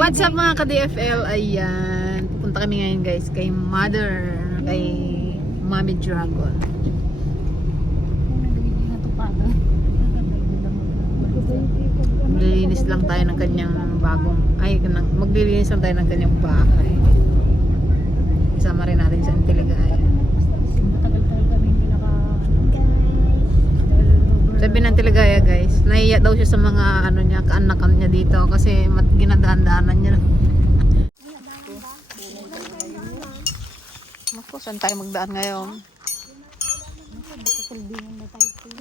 What's up mga ka-DFL? Ayan, pupunta kami ngayon guys kay Mother, kay Mommy Dragon. Maglilinis lang tayo ng kanyang maglilinis lang tayo ng kanyang bahay. Isama rin natin sa Antiligaya. Sabi ng Antiligaya guys, nahiya daw siya sa mga niya, kaanakan niya dito kasi ginadaan-daanan niya. Naku, saan tayo magdaan ngayon?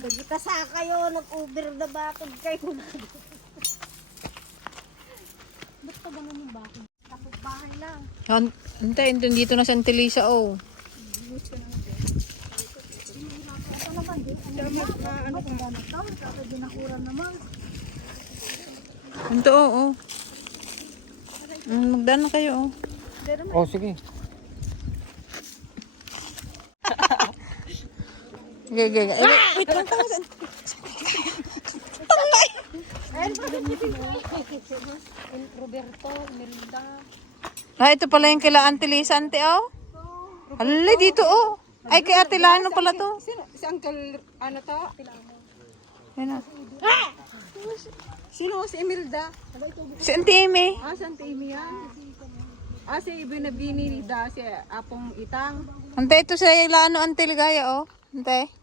Nagkasa kayo, nag-uber na bakod kayo. Ba't pa ganun yung bakod? Tapos bahay lang. Hintay, dito na sa Antilisa, oh. Ito, oh. Magdaan na kayo, oh. Oh, sige. Gaya. Wait lang, tangasan. Roberto, Imelda. Ito pala yung kila Auntie Lisa, Auntie, oh. Halay, dito, oh. Ay, kay Ate Lano pala to. Si Uncle, ano to? Yan na. Sino si Imelda? Si Auntie Amy. Si Auntie Amy yan. Si Binabini Rida, si Apong Itang. Auntie, ito sa Lano, Auntie Ligaya, oh. Auntie.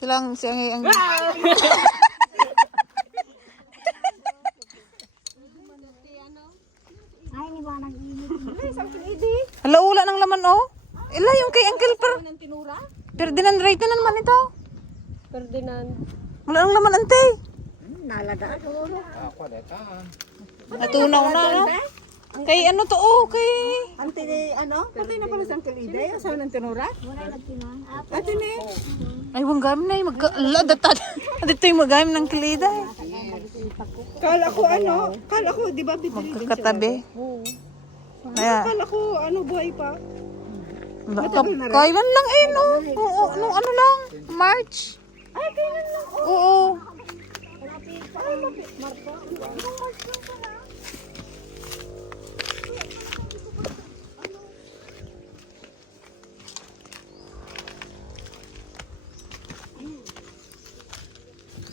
Silang, ang... Ay, ni ba nag-init? Hala, ula ng laman, oh. Ila, yung kay Uncle Ferdinand Wright na naman ito. Ferdinand. Wala nang laman, Auntie. Nalaga. Natunaw na, no? Kay ano to, oh, kay... Ante ni, patay na pala si Uncle Ide, asawa ng tinura. Wala nagtinan. Ate ni. Ay, wang gamit na yung ala, datad. Dito yung magamit ng kilida, eh. Kala ko, di ba bitiri din siya? Magkakatabi. Kaya, Kala ko, buhay pa. kailan lang, eh, no? Oo, nung ano lang, March. Ay, kailan lang. Oo.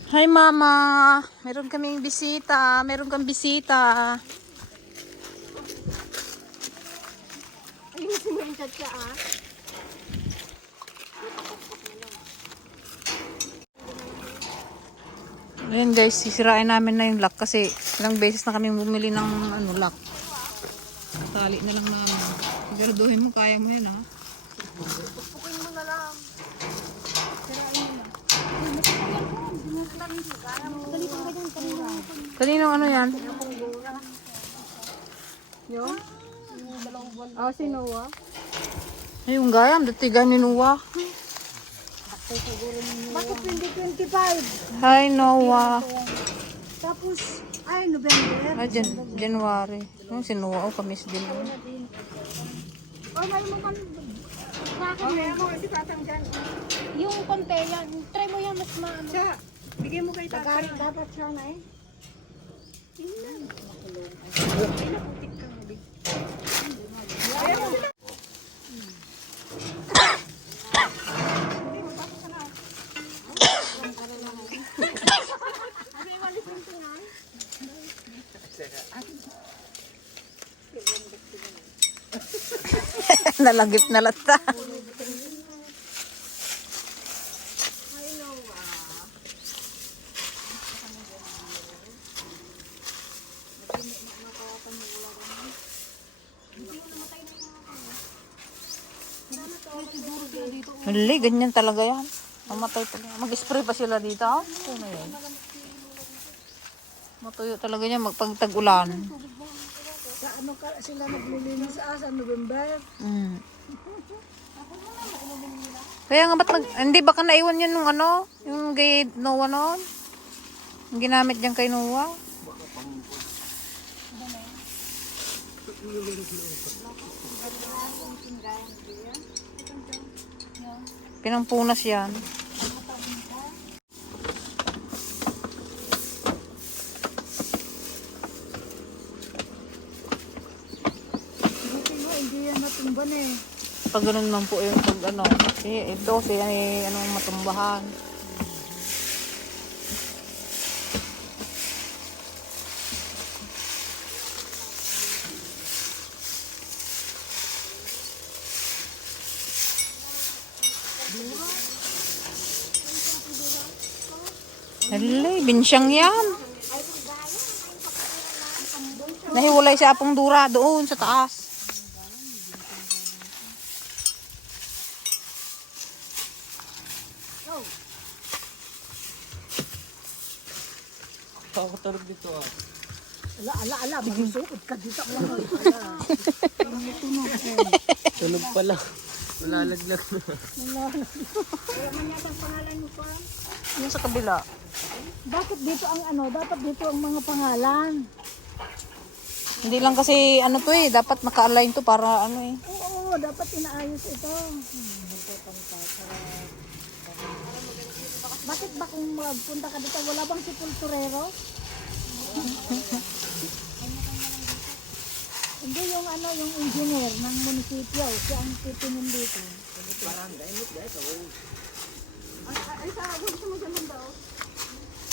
Hi mama, meron kaming bisita, meron kang bisita. Ayun, simentat siya, ah. Ayan guys, sisirain namin na yung lock kasi ilang beses na kami bumili ng lock. Tali na lang namin. Siguraduhin mo, kaya mo yan ha. Pupukin mo na lang. Kaninong ano yan? Yun? Si Noah. Ay, yung gayam, dati gayam ni Noah. Bakit 2025? Hi Noah. Tapos, ay, November. Ay, January. Yung si Noah, kamis din. O, may mo kan... Bakit mo? Si Tatang dyan. Yung konti yan, try mo yan, mas maano. Siya, bigay mo kay Tatang. Tagarin dapat siya na eh. Nalagip na lata. Hali, ganyan talaga yan. Mamatay talaga. Mag-spray pa sila dito. Ano yun? Matuyo talaga yan magpagtag-ulan. Sa ano ka sila naglilinis sa November? Kaya nga ba't hindi baka naiwan yan nung yung kay Noah noon? Yung ginamit dyan kay Noah. Pinampunas yan. pag ganun man po yung pag ano. Ito, anong matumbahan. Halay, binsyang yan. Nahiwalay si Apong Dura doon sa taas. Nakakatulog dito ah. Ala, magsusukod ka dito. Tulog pa lang. Malalaglag na. Yung sa kabila. Bakit dito ang ano? Dapat dito ang mga pangalan. Hindi lang kasi ano to eh. Dapat maka-align to para ano eh. Oo, dapat inaayos ito. Bakit ba kung magpunta ka dito, wala bang sepulturero? Hindi yung ano, yung engineer ng munisipyo, siya ang titingin dito.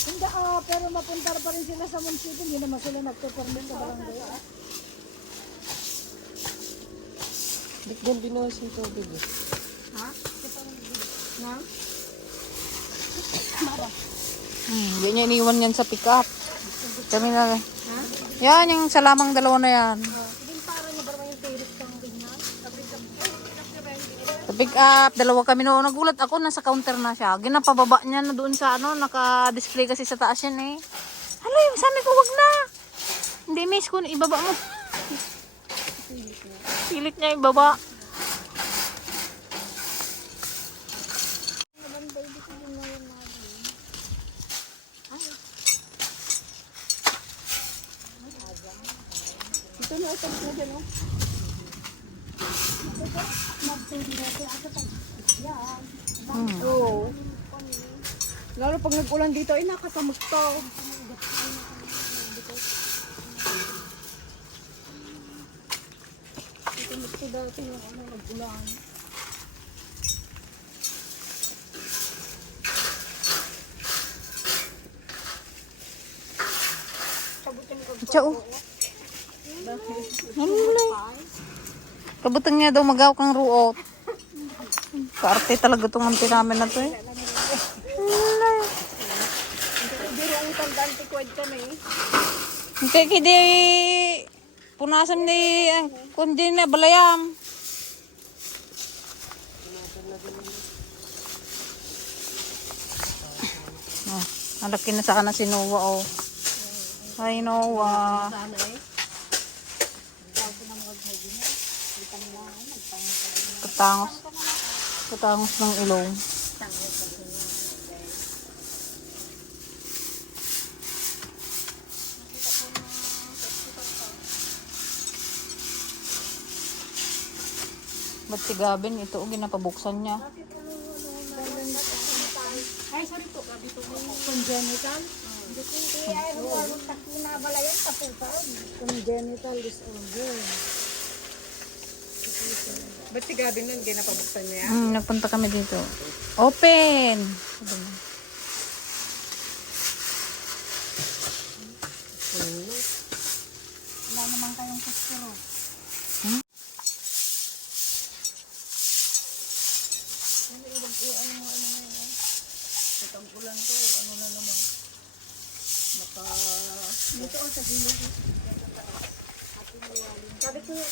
Hindi, pero mapunta pa rin sila sa munisipyo, hindi naman sila nagpe-permit sa barangay. Dikdan binuhas yung tubig eh. Hindi niya iniwan yan sa pick-up. Kami na. Yan, yung salamang dalawa na yan. Sa pick-up, dalawa kami noon. Nagulat ako, nasa counter na siya. Ginapababa niya na doon sa ano, naka-display kasi sa taas yan eh. Hala, yung sabi ko, wag na. Hindi, miss ko, ibaba mo. Pilit niya ibaba. Ito na, ito na dyan, oh. Oo. Lalo pag nag-ulan dito, ay nakasamot to. Ito dati yung ano, nag-ulan. Tiyo. Kabutan nga daw magaw kang ruot. Kaarte talaga itong ampi namin na to eh. Biro utang dante kwenta na eh. Kaya kidi punasan ni kundi na balayam. Alaki na sa kana si Noah oh. Hi Noah. Katangos. Katangos ng ilong. Ba't si Gabin? Ito o ginapabuksan niya. Ay, sorry po, gabi to. Congenital? Kaya ay rumalong takinabalayan, taputaan. Congenital disorder. Ba't si Gabi nun, ginapabuksan niya? Nagpunta kami dito. Open! Wala naman kayong kuskuro. Dito o sa gilid. Sabi ko yung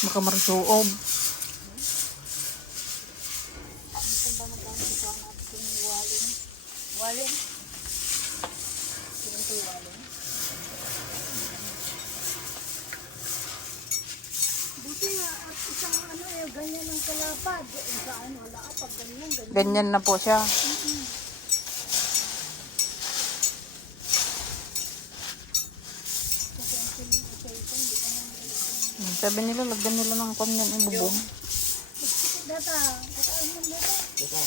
Baka marsuob. walin. Buti nga at isang ano ganyan ng kalapad. Sa ano, wala pag ganyan. Ganyan na po siya. Sabi nila, lagyan nila ng kanyan ibubong. Data, kataan mo data.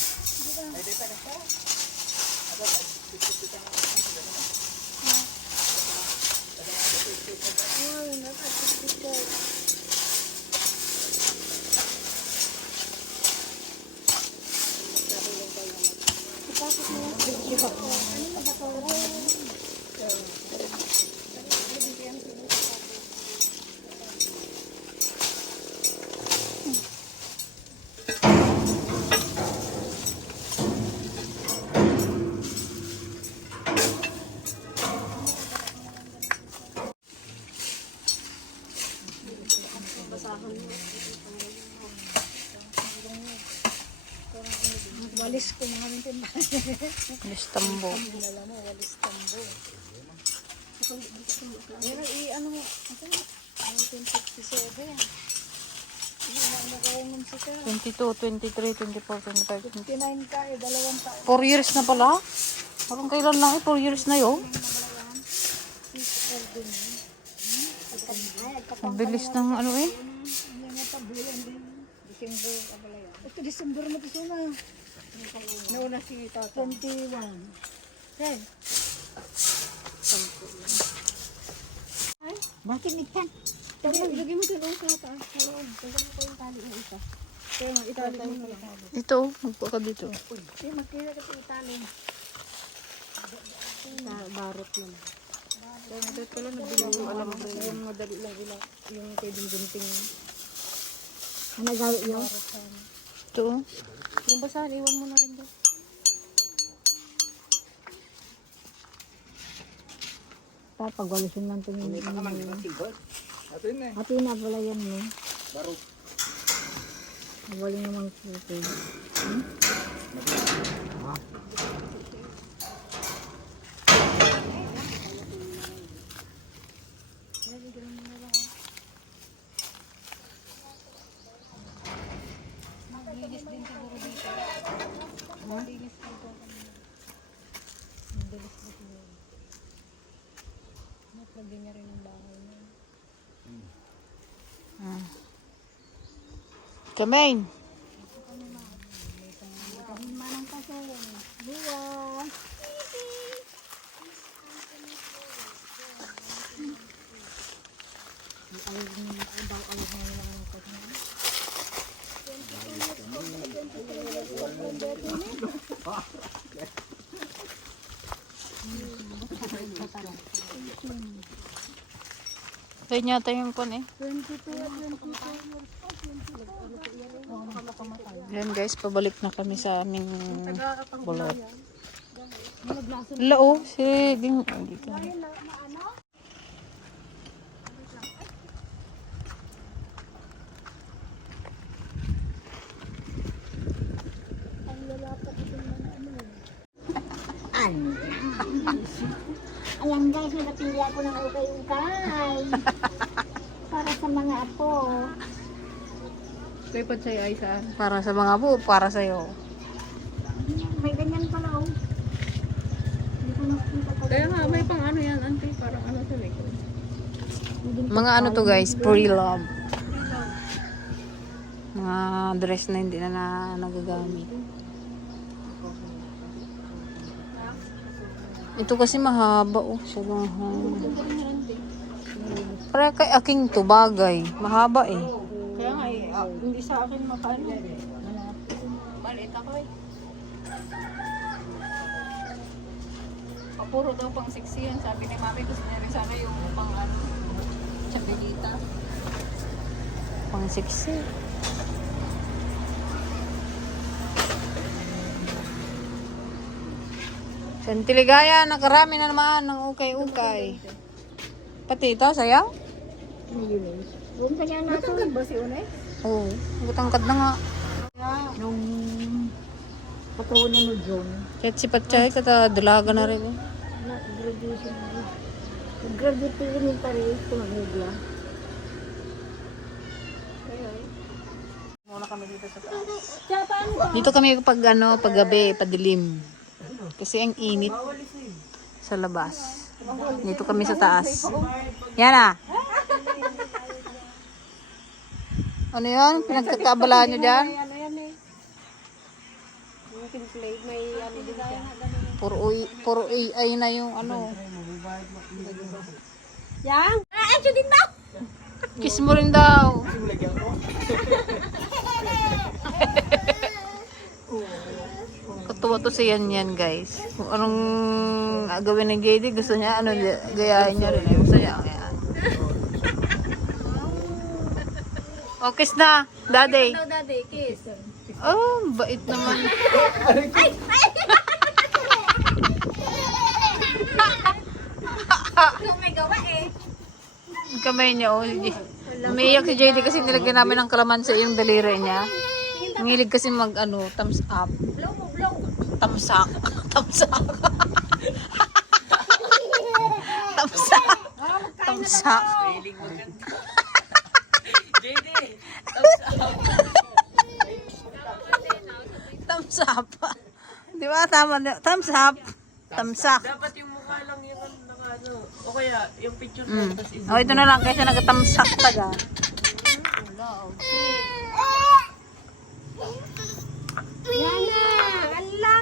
Walis ko mga mintin. Listambo. Alam mo, walis tambo. Yan ang i-ano mo. 1967 yan. Ano na gawin mo si Tera? 22, 23, 24, 25, 59 ka eh, 2 taon. 4 years na pala. Parang kailan lang 4 years na yun. Ang bilis ng ano eh. Hindi nga pa bulan din. December ka pala yan. Ito December mo ito na. Nauna si Tata. 21. Okay. Bakit nitan? Ilagay mo doon sa taas. Tanggalin ko yung tali ng isa. Kaya mag-itali mo na lang. Ito, magpo ka dito. Hindi, magkira ka sa Itali. Barot lang. Kaya madali pala nabili yung alam mo yung madali lang ilang yung pwedeng gunting. Ano gawin yun? Ito. Yung basahan, iwan mo na rin doon. Pagwalisin lang ito yung Hati na pala yan mo. Baro. Magaling naman ito. Kamain. Manang kaso. Buwan. Kaya niya tayo yung kon eh. 22 at 22. Yan guys, pabalik na kami sa aming bulot. Lao, si Ding. Dito. Ayan guys, napili ako ng ukay-ukay. Para sa mga apo. Kaya pa sa'yo ay saan? Para sa mga buo, para sa'yo. May ganyan pala oh. Hindi ko nakita pa. Kaya nga, may pang ano yan, auntie. Parang ano sa likod. Mga ano to guys, pre-love. Mga dress na hindi na nagagamit. Ito kasi mahaba oh. Siya lang. Para kay aking to bagay. Mahaba eh. Kaya nga, hindi sa akin makaano. Maliit ako eh. Puro daw pang sexy yan. Sabi ni mami ko, sinari sana yung pang ano, chabelita. Pang sexy. Santiligaya, nakarami na naman ng ukay-ukay. Pati ito, sayaw? Huwag kanya natin. Matangkad ba si Unay? Oo, butangkad na nga. Nung patunan mo John, Kahit si Patchay, kata dalaga na rin eh. na-graduation mo. Nag-graduate pa rin yung pares ko mag-hugla. Muna kami dito sa taas. Dito kami pag ano, paggabi, padilim. Kasi ang init sa labas. Dito kami sa taas. Yan ah. Ano yun? Pinagkakabalaan nyo dyan? Ano yan eh? Yung pinplate, may ano din siya. Puro AI na yung ano. Yang? Acho din daw! Kiss mo rin daw. Katuwa Natutuwa to si Yan guys. Kung anong gawin ng JD, gusto niya, ano, gayahin niya rin. Gusto niya, ayan. O, kiss na, daddy. Daw dati, kiss. Oh, bait naman. Yung may gawa eh. Yung kamay niya, oh. Umiiyak si JD kasi nilagyan namin ng kalamansi yung daliri niya. Nangilig kasi mag, ano, thumbs up. Blow mo, blow. Tamsak. Tamsak. Tamsak. Tamsak. JD! Thumbs up. Di ba? Tama. Thumbs up. Tamsak. Dapat yung mukha lang yung naka ano. O kaya yung picture Mm. ko. Tapos Oh, ito na lang kasi nagatamsak taga. Yan na. Ala.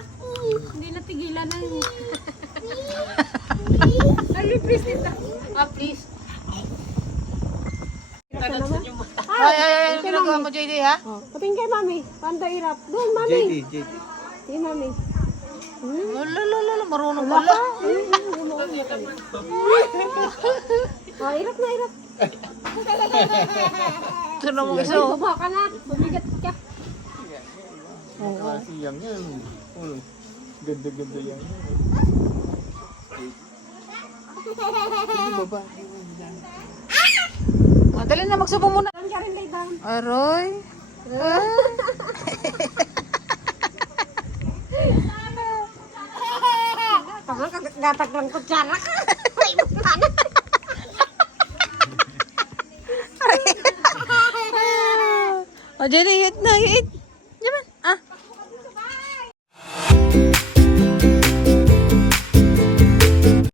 Hindi natigilan na yun. Ay, please, tita. Ah, please. Ay, yung ginagawa mo, JD, ha? Pating kay mami. Panda irap. Doon, mami. JD. Si mami. Lala, marunong pala. Ah, irap na, irap. Ito na mo gusto. Baba ka na. Mabigat ka. Siyang yan. Ganda-ganda yan. Dali na, magsubong muna. Doon ka rin, lay down. Aroy. Tama, gatak lang kutsara ka. O, Jenny, hit na, hit.